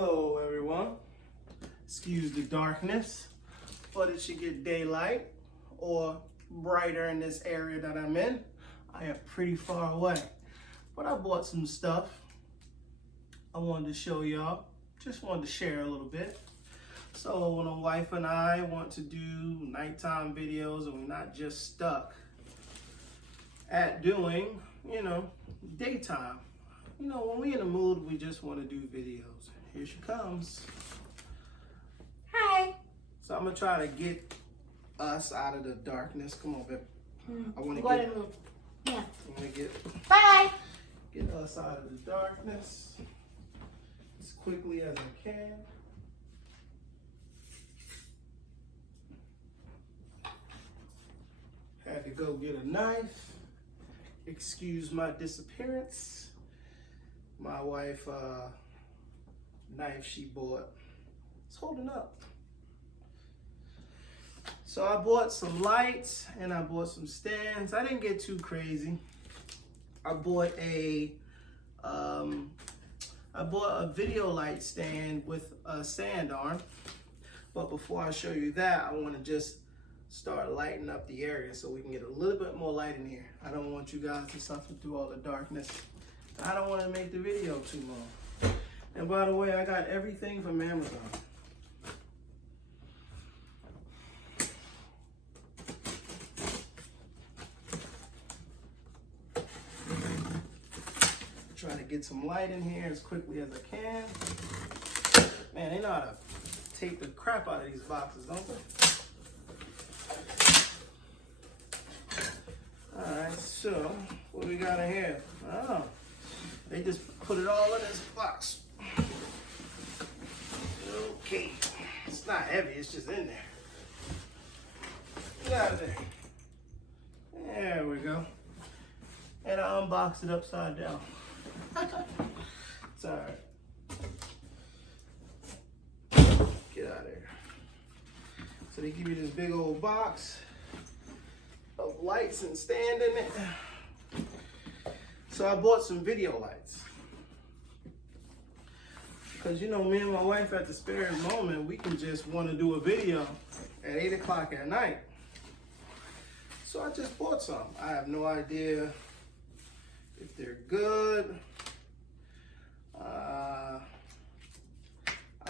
Hello everyone. Excuse the darkness, but it should get daylight or brighter in this area that I'm in. I am pretty far away, but I bought some stuff I wanted to show y'all. Just wanted to share a little bit. So when my wife and I want to do nighttime videos and we're not just stuck at doing, daytime. When we in the mood, we just want to do videos. Here she comes. Hi. So I'm gonna try to get us out of the darkness. Come on, babe. I want to get us out of the darkness as quickly as I can. Had to go get a knife. Excuse my disappearance. My wife, knife she bought, it's holding up. So I bought some lights and I bought some stands. I didn't get too crazy. I bought a video light stand with a sand arm. But before I show you that, I want to just start lighting up the area so we can get a little bit more light in here. I don't want you guys to suffer through all the darkness. I don't want to make the video too long. And by the way, I got everything from Amazon. Try to get some light in here as quickly as I can. Man, they know how to take the crap out of these boxes, don't they? Alright, so what we got in here? Oh, they just put it all in this box. Okay, it's not heavy, it's just in there. Get out of there. There we go. And I unboxed it upside down. It's alright. Get out of there. So they give you this big old box of lights and stand in it. So I bought some video lights. Because me and my wife at the spare moment, we can just want to do a video at 8 o'clock at night. So I just bought some. I have no idea if they're good. I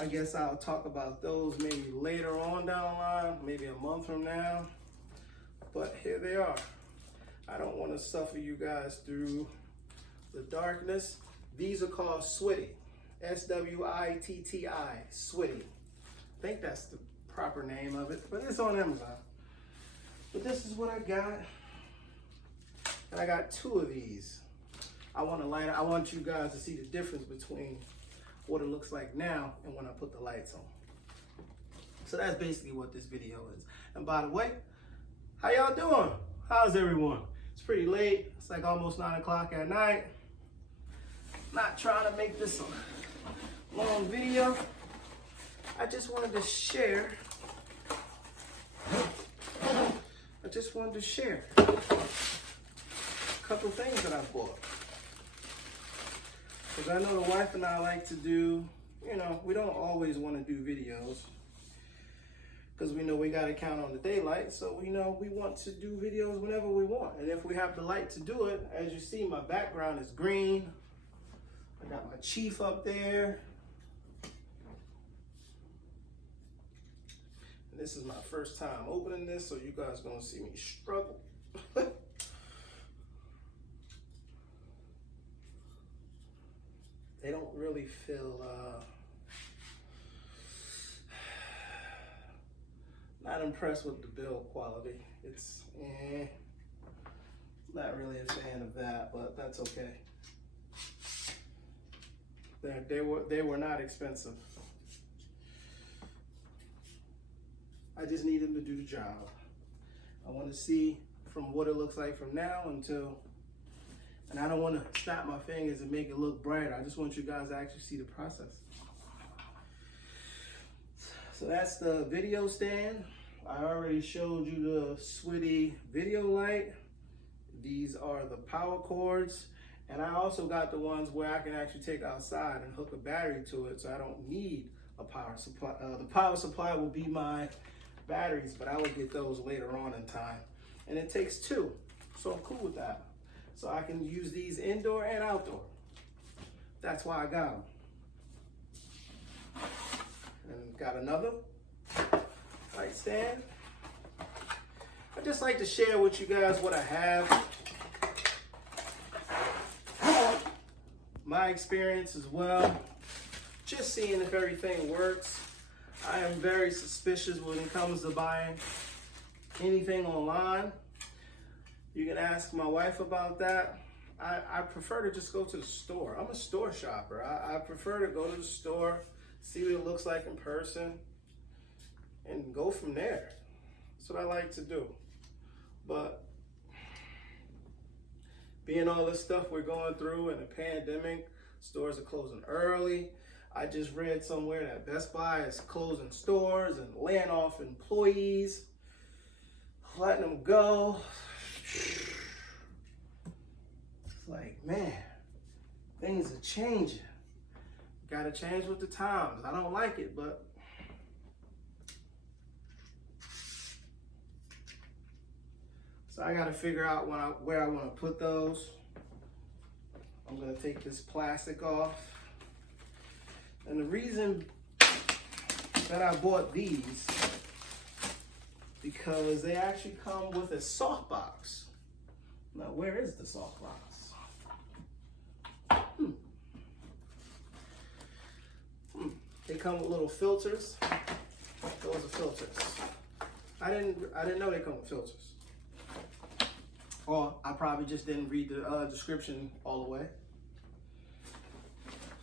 guess I'll talk about those maybe later on down the line, maybe a month from now. But here they are. I don't want to suffer you guys through the darkness. These are called Switty. S-W-I-T-T-I, Switty. I think that's the proper name of it, but it's on Amazon. But this is what I got. And I got two of these. I want you guys to see the difference between what it looks like now and when I put the lights on. So that's basically what this video is. And by the way, how y'all doing? How's everyone? It's pretty late. It's like almost 9 o'clock at night. Not trying to make this a long video. I just wanted to share. a couple things that I bought. Because I know the wife and I like to do, we don't always want to do videos. Because we know we got to count on the daylight. So we want to do videos whenever we want. And if we have the light to do it, as you see, my background is green. I got my chief up there. And this is my first time opening this, so you guys are going to see me struggle. They don't really feel not impressed with the build quality. It's not really a fan of that, but that's okay. They were not expensive. I just need them to do the job. I want to see from what it looks like from now until, and I don't want to snap my fingers and make it look brighter. I just want you guys to actually see the process. So that's the video stand. I already showed you the Switty video light. These are the power cords. And I also got the ones where I can actually take outside and hook a battery to it, so I don't need a power supply. The power supply will be my batteries, but I will get those later on in time. And it takes two, so I'm cool with that. So I can use these indoor and outdoor. That's why I got them. And got another light stand. I just like to share with you guys what I have. My experience as well. Just seeing if everything works. I am very suspicious when it comes to buying anything online. You can ask my wife about that. I prefer to just go to the store. I'm a store shopper. I prefer to go to the store, see what it looks like in person, and go from there. That's what I like to do. But being all this stuff we're going through in the pandemic, stores are closing early. I just read somewhere that Best Buy is closing stores and laying off employees, letting them go. It's like, man, things are changing. Gotta change with the times. I don't like it, but so I gotta figure out where I wanna put those. I'm gonna take this plastic off. And the reason that I bought these, because they actually come with a soft box. Now, where is the soft box? They come with little filters. Those are filters. I didn't know they come with filters. Or I probably just didn't read the description all the way.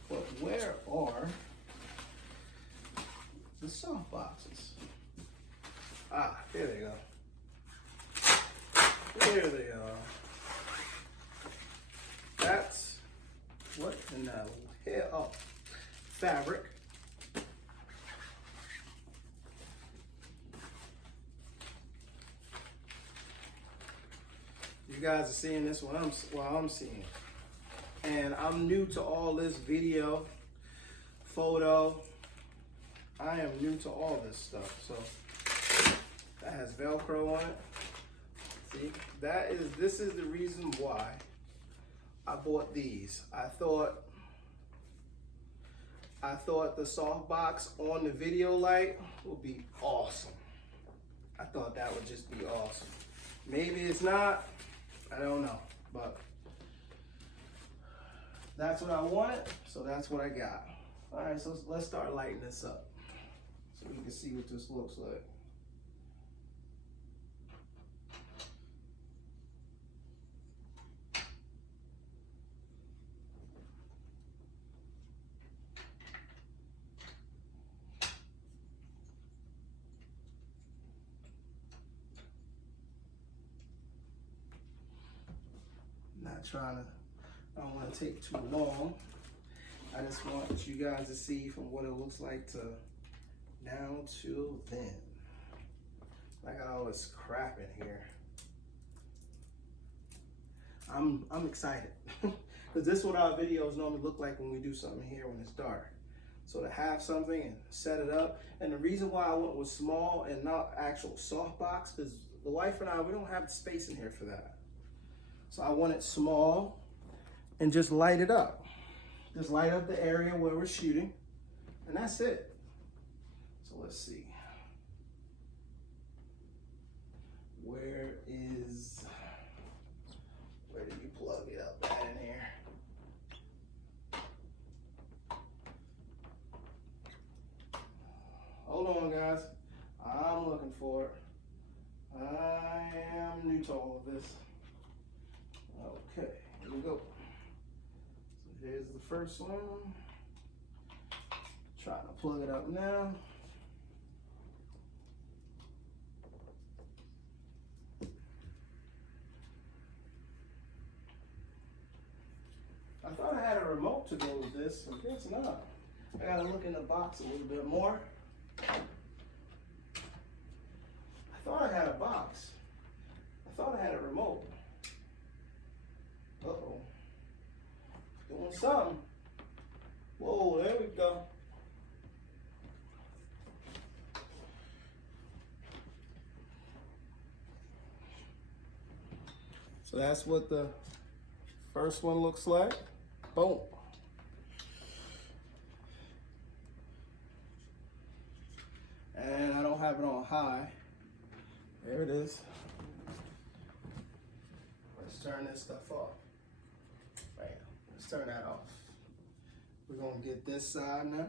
But where are the soft boxes? Ah, here they go. Here they are. That's what in the hell? Oh, fabric. You guys are seeing this while I'm seeing it. And I'm new to all this video, photo. I am new to all this stuff. So that has Velcro on it. See, this is the reason why I bought these. I thought the soft box on the video light would be awesome. I thought that would just be awesome. Maybe it's not. I don't know, but that's what I wanted, so that's what I got. All right, so let's start lighting this up so we can see what this looks like. I don't want to take too long. I just want you guys to see from what it looks like to now till then. I got all this crap in here. I'm excited because this is what our videos normally look like when we do something here when it's dark. So to have something and set it up, and the reason why I went with small and not actual soft box, because the wife and I, we don't have the space in here for that. So I want it small and just light it up. Just light up the area where we're shooting, and that's it. So let's see. Where do you plug it up at in here? Hold on, guys. I'm looking for it. I am new to all of this. Okay, here we go. So here's the first one. Trying to plug it up now. I thought I had a remote to go with this, but guess not. I gotta look in the box a little bit more. I thought I had a box. I thought I had a remote. Uh-oh. on something. Whoa, there we go. So that's what the first one looks like. Boom. And I don't have it on high. There it is. Let's turn this stuff off. Bam. Let's turn that off. We're gonna get this side now.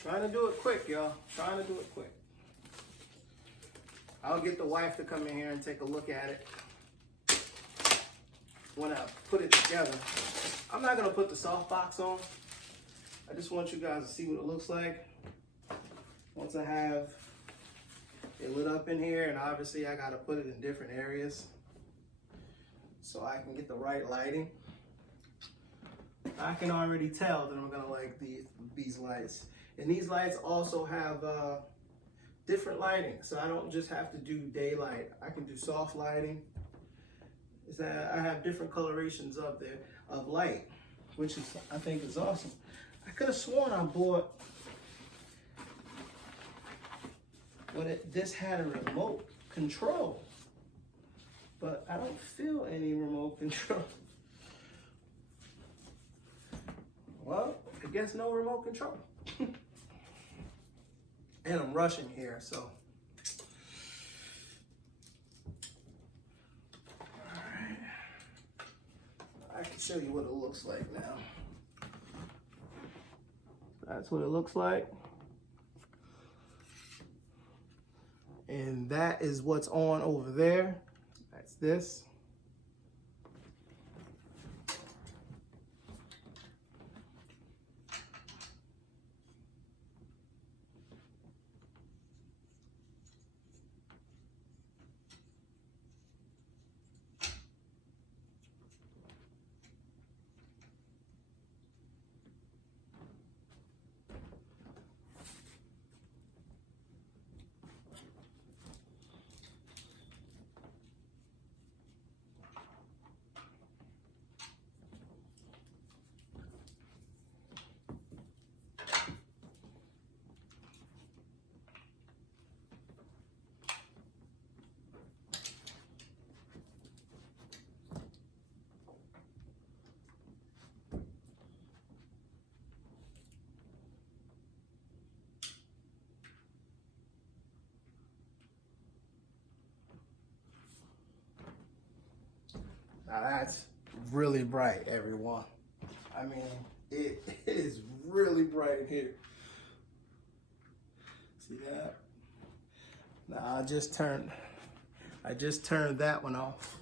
Trying to do it quick, y'all. Trying to do it quick. I'll get the wife to come in here and take a look at it when I put it together. I'm not gonna put the softbox on. I just want you guys to see what it looks like. Once I have it lit up in here, and obviously I gotta put it in different areas so I can get the right lighting. I can already tell that I'm gonna like these lights. And these lights also have different lighting, so I don't just have to do daylight. I can do soft lighting. Is that I have different colorations of light, which is I think is awesome. I could have sworn I bought, but this had a remote control, but I don't feel any remote control. Well, I guess no remote control. And I'm rushing here, so. All right. I can show you what it looks like now. That's what it looks like. And that is what's on over there. That's this. Now that's really bright, everyone. I mean, it is really bright in here. See that? Now I just turned that one off.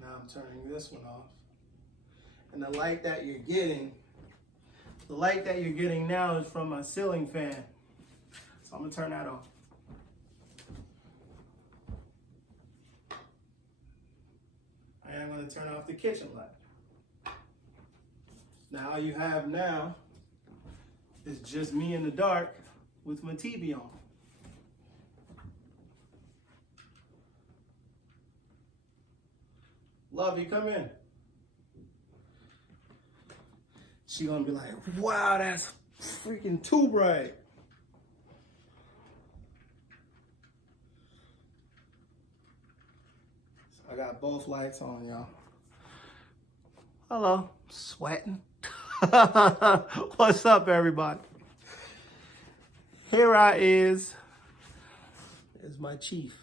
Now I'm turning this one off. And the light that you're getting now is from my ceiling fan. So I'm gonna turn that off. And I'm gonna turn off the kitchen light. Now all you have now is just me in the dark with my TV on. Lovey, come in. She gonna be like, wow, that's freaking too bright. So I got both lights on, y'all. Hello, sweating. What's up, everybody? Here I is. There's my chief.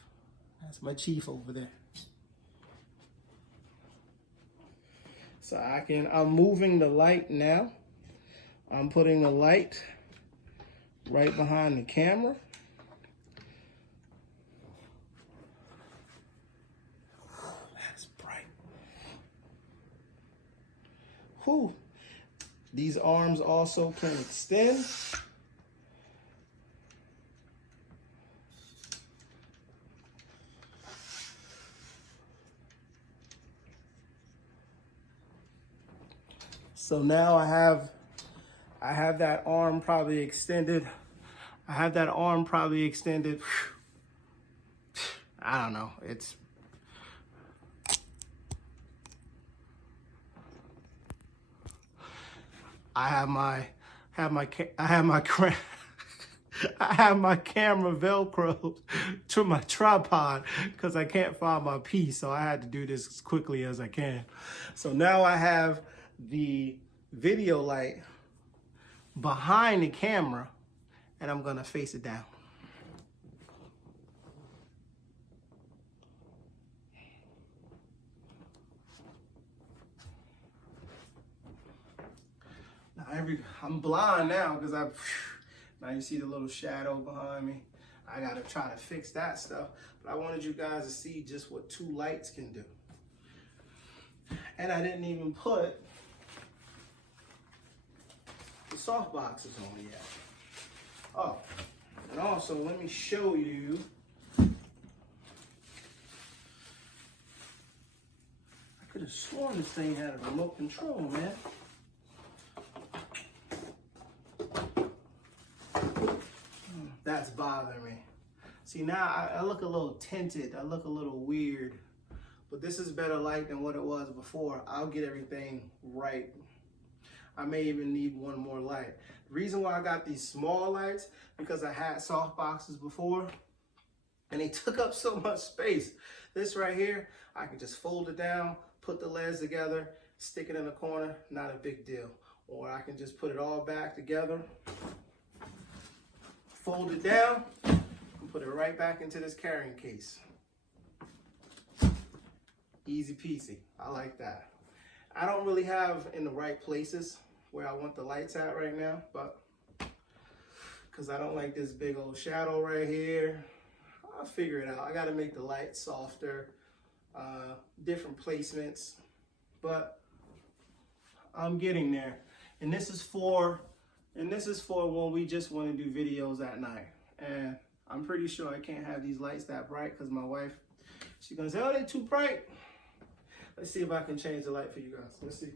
That's my chief over there. So I'm moving the light now. I'm putting the light right behind the camera. That's bright. Whew. These arms also can extend. So now I have I have that arm probably extended. I don't know. I have my camera Velcro to my tripod because I can't find my piece, so I had to do this as quickly as I can. So now I have the video light behind the camera, and I'm gonna face it down. Now I'm blind now because now you see the little shadow behind me. I gotta try to fix that stuff, but I wanted you guys to see just what 2 lights can do. And I didn't even put the soft boxes on yet. Oh, and also let me show you. I could have sworn this thing had a remote control, man. That's bothering me. See, now I look a little tinted. I look a little weird. But this is better light than what it was before. I'll get everything right. I may even need one more light. The reason why I got these small lights, because I had soft boxes before, and they took up so much space. This right here, I can just fold it down, put the legs together, stick it in a corner, not a big deal. Or I can just put it all back together, fold it down, and put it right back into this carrying case. Easy peasy. I like that. I don't really have in the right places where I want the lights at right now, but because I don't like this big old shadow right here, I'll figure it out. I got to make the light softer, different placements, but I'm getting there. And this is for when we just want to do videos at night. And I'm pretty sure I can't have these lights that bright because my wife, she's gonna say, oh, they're too bright. Let's see if I can change the light for you guys. Let's see.